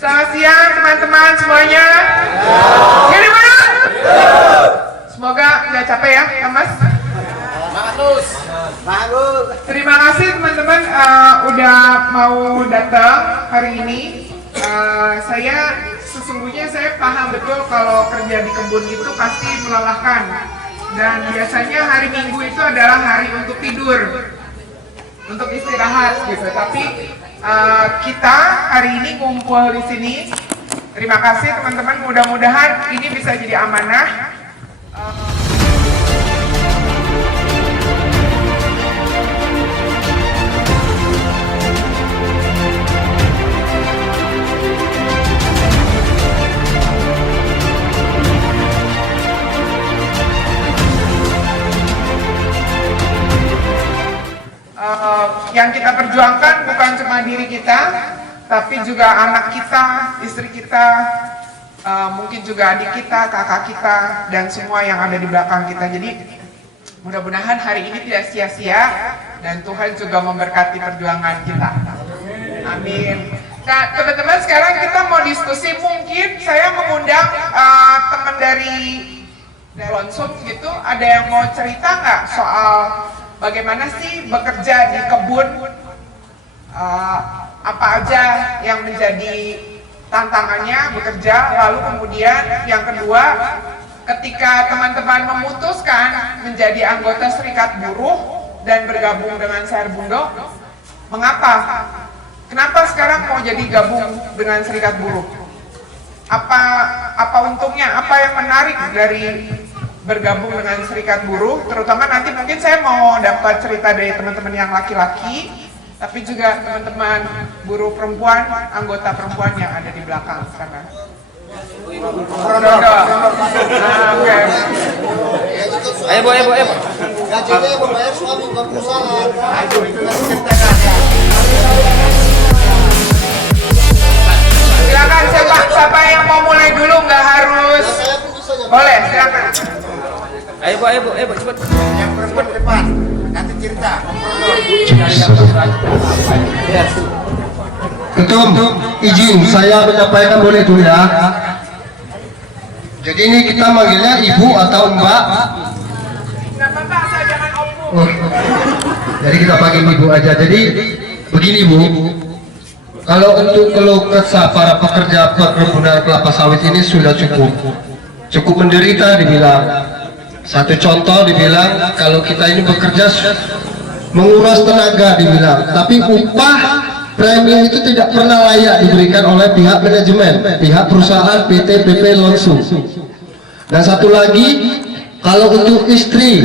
Selamat siang teman-teman semuanya. Gimana? Semoga nggak capek ya, Mas. Bagus. Terima kasih teman-teman udah mau datang hari ini. Sesungguhnya saya paham betul kalau kerja di kebun itu pasti melelahkan. Dan biasanya hari Minggu itu adalah hari untuk tidur, untuk istirahat gitu. Tapi kita hari ini ngumpul di sini. Terima kasih teman-teman. Mudah-mudahan ini bisa jadi amanah. Yang kita perjuangkan bukan cuma diri kita, tapi juga anak kita, istri kita, mungkin juga adik kita, kakak kita, dan semua yang ada di belakang kita. Jadi mudah-mudahan hari ini tidak sia-sia dan Tuhan juga memberkati perjuangan kita. Amin. Nah teman-teman, sekarang kita mau diskusi. Mungkin saya mengundang teman dari Lonsum gitu. Ada yang mau cerita nggak soal bagaimana sih bekerja di kebun? Apa aja yang menjadi tantangannya bekerja? Lalu kemudian yang kedua, ketika teman-teman memutuskan menjadi anggota Serikat Buruh dan bergabung dengan Serbundo, mengapa? Kenapa sekarang mau jadi gabung dengan Serikat Buruh? Apa untungnya? Apa yang menarik dari bergabung dengan Serikat Buruh? Terutama nanti mungkin saya mau dapat cerita dari teman-teman yang laki-laki, tapi juga teman-teman buruh perempuan, anggota perempuan yang ada di belakang sana. Oke. Ayo, Bu. Gajinya membayar suami bukan perusahaan. Silakan siapa yang mau mulai dulu, nggak harus. Boleh, silakan. Ayo, Bu, cepat. Yang perempuan depan, nanti cerita. Ketum, izin saya menyampaikan boleh dulu ya. Jadi ini kita manggilnya ibu atau mbak? Nggak apa-apa, saya jangan opung. Oh, jadi kita panggil ibu aja. Jadi begini Bu, kalau untuk keluh kesah para pekerja perkebunan kelapa sawit ini sudah cukup menderita dibilang. Satu contoh dibilang kalau kita ini bekerja menguras tenaga dibilang, tapi upah premi itu tidak pernah layak diberikan oleh pihak manajemen, pihak perusahaan PT PP Lonsum. Dan satu lagi, kalau untuk istri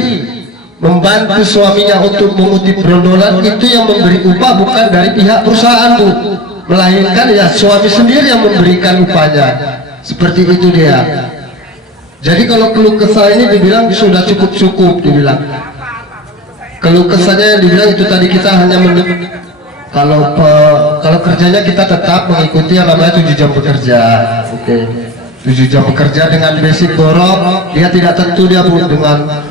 membantu suaminya untuk mengutip brondolan, itu yang memberi upah bukan dari pihak perusahaan Bu, melainkan ya suami sendiri yang memberikan upahnya. Seperti itu dia. Jadi kalau keluh kesah ini dibilang sudah cukup dibilang. Keluh kesahnya yang dibilang itu tadi kita hanya kalau kerjanya kita tetap mengikuti yang namanya 7 jam bekerja. Oke. 7 jam bekerja dengan basic borok, dia tidak tentu dia Bu, dengan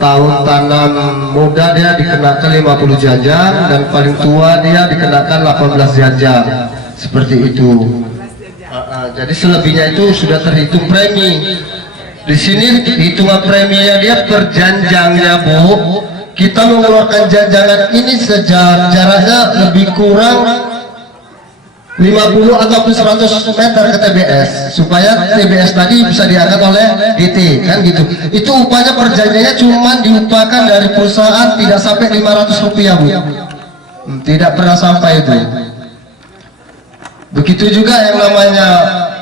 tahun tanam muda dia dikenakan 50 jajan dan paling tua dia dikenakan 18 jajan. Seperti itu. Jadi selebihnya itu sudah terhitung premi. Di sini hitungan preminya dia per janjangnya Bu. Kita mengeluarkan janjangan ini jaraknya lebih kurang 50 ataupun 100 meter ke TBS supaya TBS tadi bisa diangkat oleh DT kan gitu. Itu upahnya perjanjiannya cuma diupahkan dari perusahaan tidak sampai 500 rupiah Bu. Tidak pernah sampai itu. Begitu juga yang namanya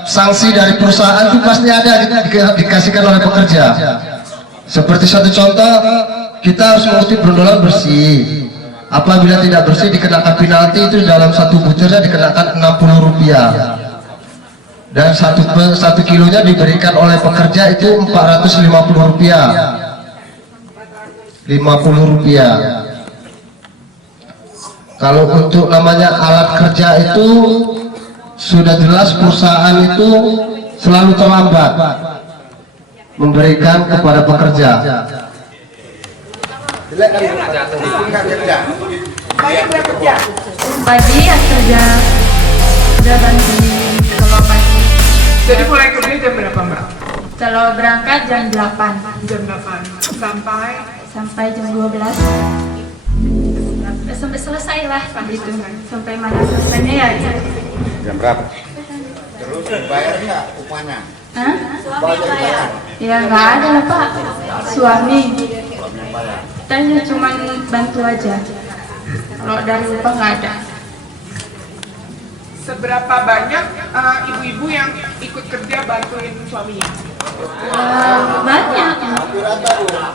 sanksi dari perusahaan itu pasti ada dikasihkan oleh pekerja. Seperti satu contoh, kita harus mengutip brondolan bersih. Apabila tidak bersih dikenakan penalti, itu dalam satu butirnya dikenakan 60 rupiah. Dan satu kilonya diberikan oleh pekerja itu 450 rupiah. 50 rupiah. Kalau untuk namanya alat kerja itu sudah jelas perusahaan itu selalu terlambat memberikan kepada pekerja. Pagi yang kerja udah bantuin Jadi mulai kerja jam berapa Mbak? Kalau berangkat jam 8 Jam 8 sampai sampai jam 12. Sampai selesai lah gitu. Sampai mana selesainya ya. Jam berapa? Terus dibayar nggak upahnya? Hah? Bayar. Ya nggak ada lah Pak. Suami. Tanya cuman bantu aja. Kalau dari upah nggak ada. seberapa banyak ibu-ibu yang ikut kerja bantuin suaminya? Banyak.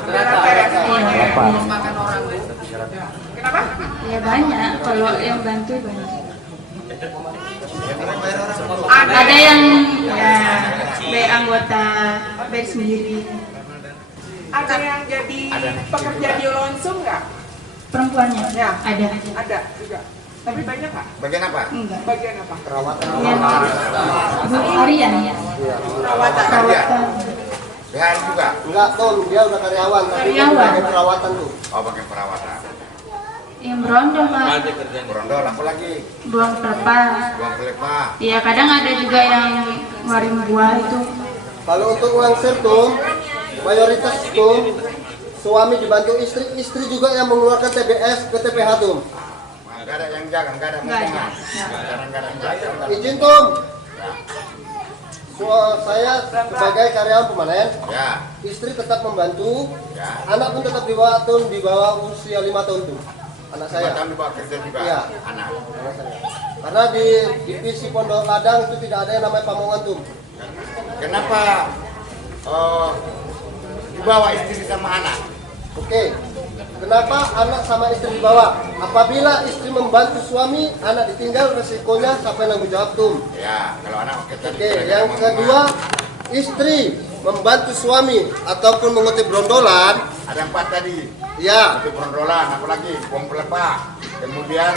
Rata ya semuanya. Iya. Kenapa? Ya banyak. Kalau yang bantu banyak. Ada Ada yang ya dari anggota dari sendiri. ada yang jadi pekerja di Lonsum nggak? Perempuannya Ya. ada. Ada juga. Tapi banyak nggak? Bagian apa? Enggak. Bagian apa? Perawatan. Ya. Bu harian ya. Perawatan. Perawatan. BHR juga? Enggak, Tom, dia udah karyawan, tapi dia Karyawan. pakai perawatan tuh. Oh, bagian perawatan. Yang berondong Pak. Berondol, apa lagi? Buang pelepah. Buang pelepah. Iya kadang ada juga yang ngeluarin buah itu. Kalau untuk uang sertum, mayoritas itu suami dibantu istri, istri juga yang mengeluarkan TBS ke TPH tuh. Nggak ada yang jaga, nggak ada Nggak ada. potongan. Nggak ada yang jaga. Izin Tom, saya sebagai karyawan pemanen, Ya, istri tetap membantu, ya. anak pun tetap di bawah usia 5 tahun tuh, anak saya. Bahkan dibawa kerja juga, Iya. anak. Anak saya. Karena di divisi Pondok Ladang itu tidak ada yang namanya pamongan tuh. Kenapa dibawa istri sama anak? Oke, kenapa anak sama istri dibawa? Apabila istri membantu suami, anak ditinggal, resikonya siapa yang tanggung jawab tuh? Ya, kalau anak oke tadi. Oke, yang kedua, istri membantu suami ataupun mengutip brondolan, Ada 4 tadi. ya, Untuk berondolan, apalagi buang pelepah. Kemudian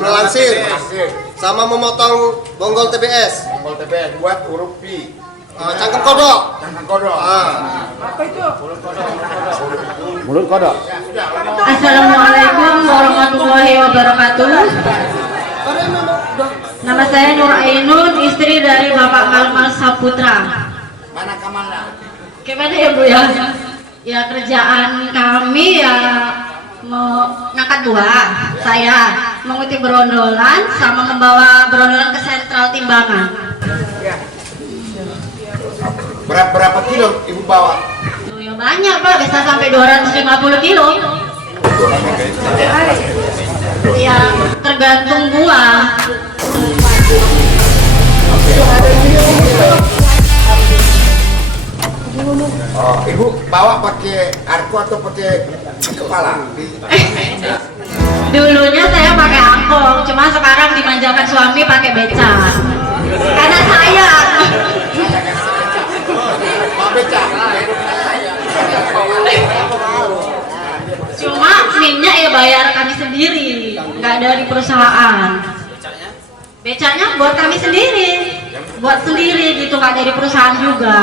melansir, melansir. sama memotong bonggol TBS, Mongol TB buat huruf P. cangkem kodok. Jangan kodok. Apa itu? Mulut kodok. Ya, sudah. Assalamualaikum warahmatullahi wabarakatuh. Karena memang udah Nama saya Nur Ainun, istri dari Bapak Kalmal Saputra. Mana kamarnya? Gimana ya Bu ya? Ya kerjaan kami ya ngangkat buah, saya mengutip berondolan sama membawa berondolan ke sentral timbangan. Ya. Berapa kilo ibu bawa? Oh, ya banyak Pak, bisa sampai 250 kilo. Ya tergantung buah. Oh, ibu bawa pakai arko atau pakai kepala? Dulunya saya pakai angkong, cuma sekarang dimanjakan suami pakai beca. Karena saya Bawa beca. cuma minyak ya bayar kami sendiri, nggak dari perusahaan. Becanya buat kami sendiri, buat sendiri gitu, nggak dari perusahaan juga.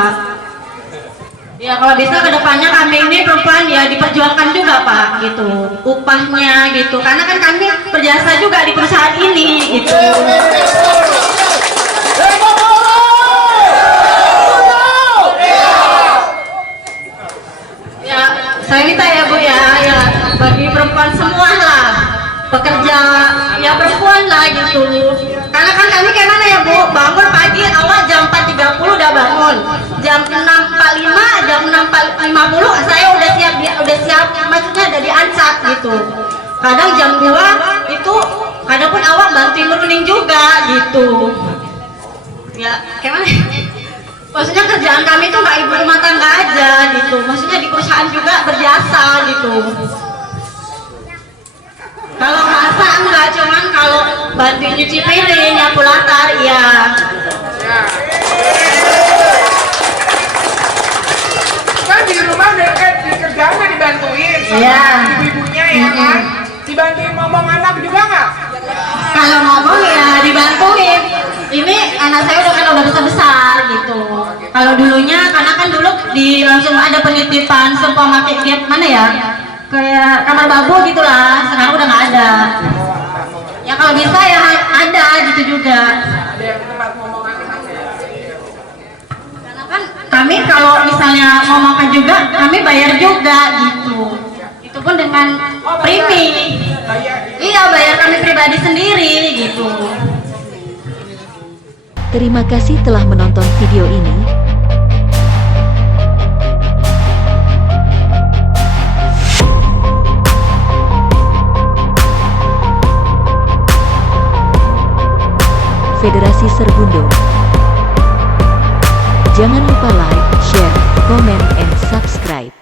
Ya kalau bisa kedepannya kami ini perempuan ya diperjuangkan juga Pak gitu, upahnya gitu, karena kan kami berjasa juga di perusahaan ini gitu. Ya saya minta ya Bu ya, ya bagi perempuan semua lah, pekerja ya perempuan lah gitu. Karena kan kami kayak mana ya Bu, bangun pagi awal jam 4.30 udah bangun, jam 6.45, jam 6.50 saya udah siap, maksudnya udah diancak gitu. Kadang jam 2 itu, kadang pun awak bantuin beruning juga gitu. Ya kayak mana? Maksudnya kerjaan kami tuh nggak ibu rumah tangga aja gitu, maksudnya di perusahaan juga berjasa gitu. Kalau masak enggak, cuman kalau bantuin nyuci piring, nyapu latar, iya. Ya. Kan di rumah udah di kerjaan kan dibantuin sama Iya. ibu-ibunya ya kan? Dibantuin ngomong anak juga nggak? Kalau ngomong ya dibantuin. Ini anak saya udah besar gitu. Kalau dulunya, karena kan dulu langsung ada penitipan seumpama kayak mana ya? Kayak kamar babu gitulah. Sekarang udah nggak ada. Ya kalau bisa ya ada gitu juga. Ada yang tempat ngomong anak. kami kalau misalnya mau makan juga kami bayar juga gitu. Itu pun dengan premi. Iya, bayar kami pribadi sendiri gitu. Terima kasih telah menonton video ini. Federasi Serbundo. Jangan lupa like, share, comment, and subscribe.